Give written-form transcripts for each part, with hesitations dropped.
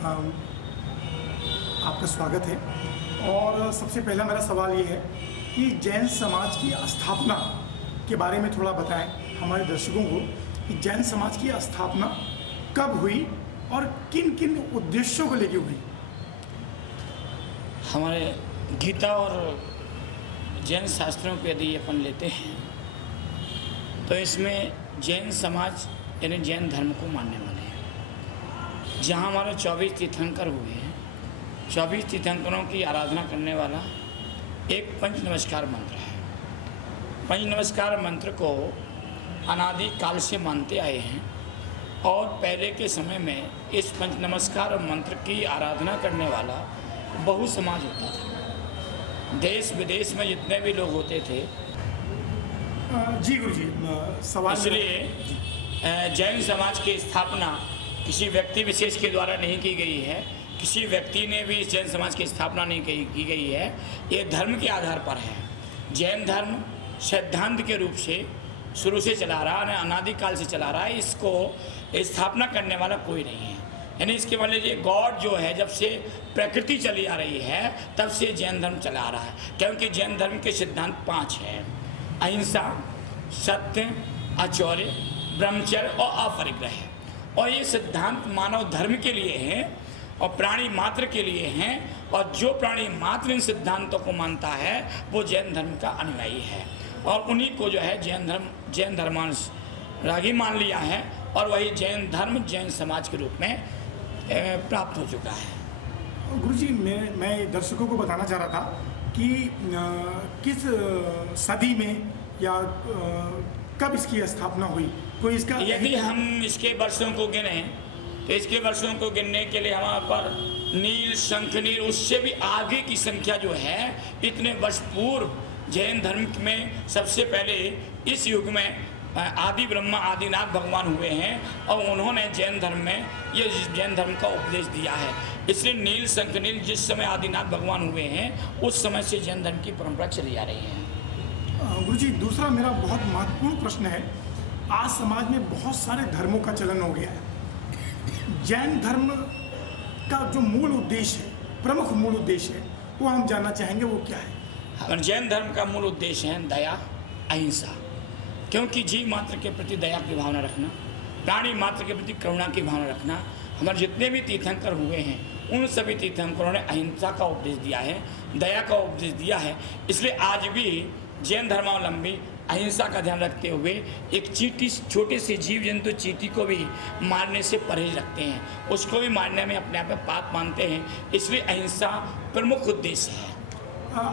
अम, आपका स्वागत है। और सबसे पहला मेरा सवाल ये है कि जैन समाज की स्थापना के बारे में थोड़ा बताएं हमारे दर्शकों को कि जैन समाज की स्थापना कब हुई और किन किन उद्देश्यों को लेकर हुई। हमारे गीता और जैन शास्त्रों को यदि अपन लेते हैं तो इसमें जैन समाज यानी जैन धर्म को मानने वाले हैं, जहाँ हमारे 24 तीर्थंकर हुए हैं। 24 तीर्थंकरों की आराधना करने वाला एक पंच नमस्कार मंत्र है। पंच नमस्कार मंत्र को अनादि काल से मानते आए हैं और पहले के समय में इस पंच नमस्कार मंत्र की आराधना करने वाला बहु समाज होता था। देश विदेश में जितने भी लोग होते थे। जी गुरु जी, सवाल इसलिए जैन समाज की स्थापना किसी व्यक्ति विशेष के द्वारा नहीं की गई है। किसी व्यक्ति ने भी इस जैन समाज की स्थापना नहीं की गई है। ये धर्म के आधार पर है। जैन धर्म सिद्धांत के रूप से शुरू से चला रहा है, अनादिकाल से चला रहा है। इसको स्थापना करने वाला कोई नहीं है। यानी इसके मान लीजिए गॉड जो है, जब से प्रकृति चली आ रही है तब से जैन धर्म चला आ रहा है। क्योंकि जैन धर्म के सिद्धांत 5 हैं: अहिंसा, सत्य, आचौर्य, ब्रह्मचर्य और अपरिग्रह। और ये सिद्धांत मानव धर्म के लिए हैं और प्राणी मात्र के लिए हैं। और जो प्राणी मात्र इन सिद्धांतों को मानता है वो जैन धर्म का अनुयायी है। और उन्हीं को जो है जैन धर्मांश रागी मान लिया है और वही जैन धर्म जैन समाज के रूप में प्राप्त हो चुका है। गुरु जी, मैं दर्शकों को बताना चाह रहा था कि किस सदी में या कब इसकी स्थापना हुई, कोई इसका। यदि हम इसके वर्षों को गिने तो इसके वर्षों को गिनने के लिए हमारे पर नील, शंखनील, उससे भी आगे की संख्या जो है, इतने वर्ष पूर्व जैन धर्म में सबसे पहले इस युग में आदि ब्रह्मा आदिनाथ भगवान हुए हैं और उन्होंने जैन धर्म में ये जैन धर्म का उपदेश दिया है। इसलिए नील, शंखनील जिस समय आदिनाथ भगवान हुए हैं उस समय से जैन धर्म की परंपरा चली आ रही है। गुरु जी, दूसरा मेरा बहुत महत्वपूर्ण प्रश्न है। आज समाज में बहुत सारे धर्मों का चलन हो गया है। जैन धर्म का जो मूल उद्देश्य है, प्रमुख मूल उद्देश्य है, वो हम जानना चाहेंगे, वो क्या है? जैन धर्म का मूल उद्देश्य है दया, अहिंसा। क्योंकि जीव मात्र के प्रति दया की भावना रखना, प्राणी मात्र के प्रति करुणा की भावना रखना। हमारे जितने भी तीर्थंकर हुए हैं उन सभी तीर्थंकरों ने अहिंसा का उपदेश दिया है, दया का उपदेश दिया है। इसलिए आज भी जैन धर्मावलंबी अहिंसा का ध्यान रखते हुए एक चींटी, छोटे से जीव जंतु चींटी को भी मारने से परहेज रखते हैं, उसको भी मारने में अपने आप में पाप मानते हैं। इसलिए अहिंसा प्रमुख उद्देश्य है।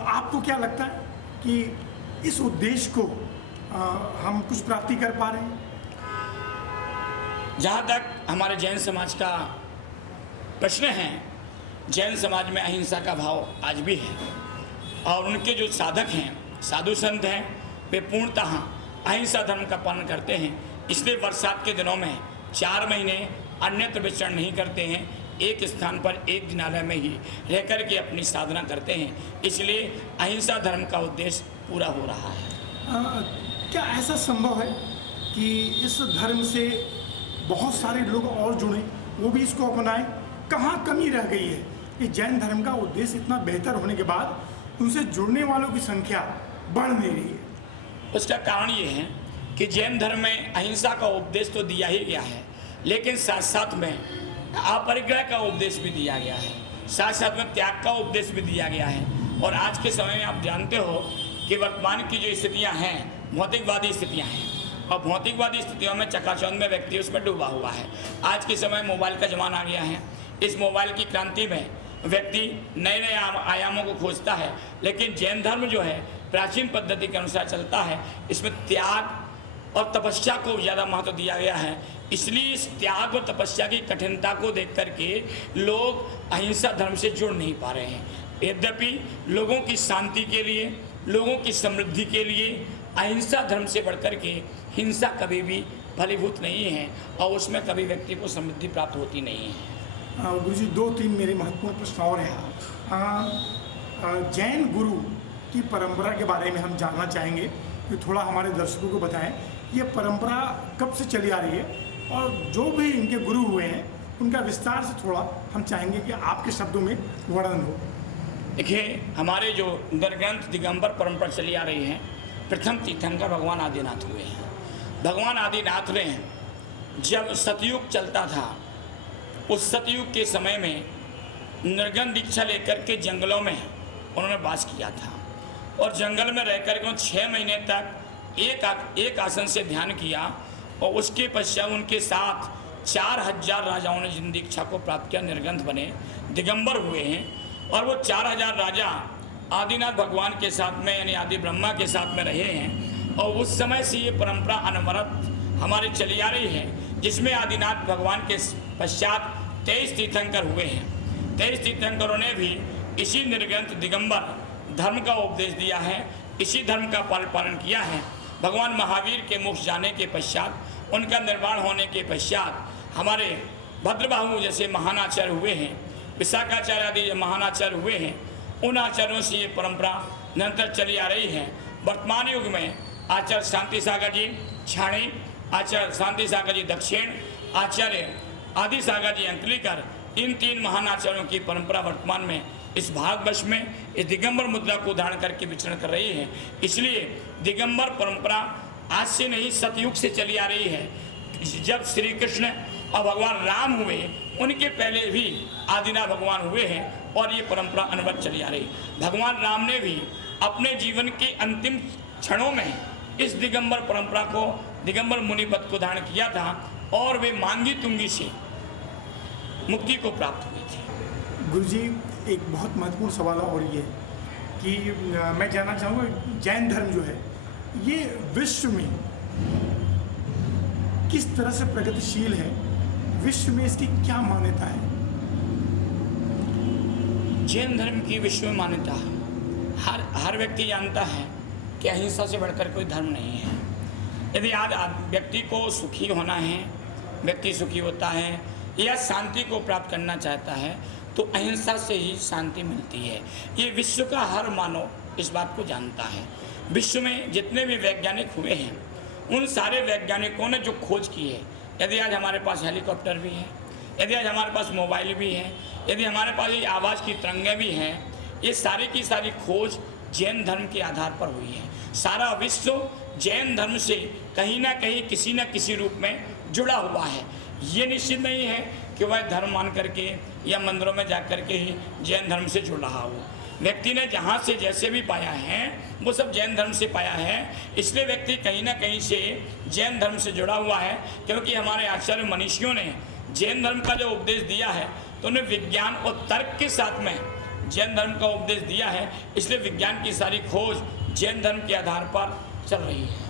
आपको क्या लगता है कि इस उद्देश्य को हम कुछ प्राप्ति कर पा रहे हैं? जहाँ तक हमारे जैन समाज का प्रश्न है, जैन समाज में अहिंसा का भाव आज भी है और उनके जो साधक हैं, साधु संत हैं, वे पूर्णतः अहिंसा धर्म का पालन करते हैं। इसलिए बरसात के दिनों में 4 महीने अन्यत्र विचरण नहीं करते हैं, एक स्थान पर एक जिनालय में ही रह कर के अपनी साधना करते हैं। इसलिए अहिंसा धर्म का उद्देश्य पूरा हो रहा है। क्या ऐसा संभव है कि इस धर्म से बहुत सारे लोग और जुड़े, वो भी इसको अपनाएं? कहाँ कमी रह गई है कि जैन धर्म का उद्देश्य इतना बेहतर होने के बाद उनसे जुड़ने वालों की संख्या बढ़ नहीं रही है? उसका कारण ये है कि जैन धर्म में अहिंसा का उपदेश तो दिया ही गया है, लेकिन साथ साथ में अपरिग्रह का उपदेश भी दिया गया है, साथ साथ में त्याग का उपदेश भी दिया गया है। और आज के समय में आप जानते हो कि वर्तमान की जो स्थितियां हैं भौतिकवादी स्थितियां हैं और भौतिकवादी स्थितियों में चकाचौंध में व्यक्ति उसमें डूबा हुआ है। आज के समय मोबाइल का ज़माना आ गया है। इस मोबाइल की क्रांति में व्यक्ति नए नए आयामों को खोजता है, लेकिन जैन धर्म जो है प्राचीन पद्धति के अनुसार चलता है। इसमें त्याग और तपस्या को ज़्यादा महत्व दिया गया है। इसलिए इस त्याग और तपस्या की कठिनता को देख करके लोग अहिंसा धर्म से जुड़ नहीं पा रहे हैं। यद्यपि लोगों की शांति के लिए, लोगों की समृद्धि के लिए अहिंसा धर्म से बढ़कर के हिंसा कभी भी फलीभूत नहीं है और उसमें कभी व्यक्ति को समृद्धि प्राप्त होती नहीं है। गुरु जी, 2-3 मेरे महत्वपूर्ण प्रश्न और हैं। जैन गुरु की परंपरा के बारे में हम जानना चाहेंगे कि थोड़ा हमारे दर्शकों को बताएं, ये परंपरा कब से चली आ रही है और जो भी इनके गुरु हुए हैं उनका विस्तार से थोड़ा हम चाहेंगे कि आपके शब्दों में वर्णन हो। देखिए, हमारे जो नरग्रंथ दिगंबर परंपरा चली आ रही है, प्रथम तीर्थंकर भगवान आदिनाथ हुए हैं। भगवान आदिनाथ ने जब सतयुग चलता था, उस सतयुग के समय में निर्गन दीक्षा लेकर के जंगलों में उन्होंने वास किया था और जंगल में रह कर के 6 महीने तक एक आसन से ध्यान किया और उसके पश्चात उनके साथ 4000 राजाओं ने जिन दीक्षा को प्राप्त किया, निर्गंथ बने, दिगंबर हुए हैं। और वो 4000 राजा आदिनाथ भगवान के साथ में यानी आदि ब्रह्मा के साथ में रहे हैं और उस समय से ये परंपरा अनवरत हमारी चली आ रही है, जिसमें आदिनाथ भगवान के पश्चात 23 तीर्थंकर हुए हैं। 23 तीर्थंकरों ने भी इसी निर्ग्रंथ दिगंबर धर्म का उपदेश दिया है, इसी धर्म का पालन किया है। भगवान महावीर के मोक्ष जाने के पश्चात, उनका निर्वाण होने के पश्चात हमारे भद्रबाहु जैसे महानाचार्य हुए हैं, विशाखाचार्य आदि महानाचार्य हुए हैं, उन आचार्यों से ये परंपरा निरंतर चली आ रही है। वर्तमान युग में आचार्य शांति सागर जी छाणी, आचार्य शांति सागर जी दक्षिण, आचार्य आदि सागर जी अंकलीकर, इन 3 महानाचार्यों की परंपरा वर्तमान में इस भारतवर्ष में इस दिगंबर मुद्रा को धारण करके विचरण कर रही है। इसलिए दिगंबर परंपरा आज से नहीं, सतयुग से चली आ रही है। जब श्री कृष्ण और भगवान राम हुए, उनके पहले भी आदिनाथ भगवान हुए हैं और ये परंपरा अनवरत चली आ रही। भगवान राम ने भी अपने जीवन के अंतिम क्षणों में इस दिगंबर परंपरा को, दिगंबर मुनि पद को धारण किया था और वे मांगी तुंगी से मुक्ति को प्राप्त हुई थी। गुरुजी, एक बहुत महत्वपूर्ण सवाल और ये कि मैं जानना चाहूँगा, जैन धर्म जो है ये विश्व में किस तरह से प्रगतिशील है, विश्व में इसकी क्या मान्यता है? जैन धर्म की विश्व में मान्यता हर व्यक्ति जानता है कि अहिंसा से बढ़कर कोई धर्म नहीं है। यदि आज व्यक्ति को सुखी होना है, व्यक्ति सुखी होता है या शांति को प्राप्त करना चाहता है, तो अहिंसा से ही शांति मिलती है। ये विश्व का हर मानव इस बात को जानता है। विश्व में जितने भी वैज्ञानिक हुए हैं, उन सारे वैज्ञानिकों ने जो खोज की है, यदि आज हमारे पास हेलीकॉप्टर भी है, यदि आज हमारे पास मोबाइल भी है, यदि हमारे पास ये आवाज़ की तरंगें भी हैं, ये सारी की सारी खोज जैन धर्म के आधार पर हुई है। सारा विश्व जैन धर्म से कहीं ना कहीं किसी न किसी रूप में जुड़ा हुआ है। ये निश्चित नहीं है कि वह धर्म मान करके या मंदिरों में जा कर के ही जैन धर्म से जुड़ रहा हो। व्यक्ति ने जहाँ से जैसे भी पाया है वो सब जैन धर्म से पाया है, इसलिए व्यक्ति कहीं ना कहीं से जैन धर्म से जुड़ा हुआ है। क्योंकि हमारे आचार्य मनीषियों ने जैन धर्म का जो उपदेश दिया है, तो उन्हें विज्ञान और तर्क के साथ में जैन धर्म का उपदेश दिया है। इसलिए विज्ञान की सारी खोज जैन धर्म के आधार पर चल रही है।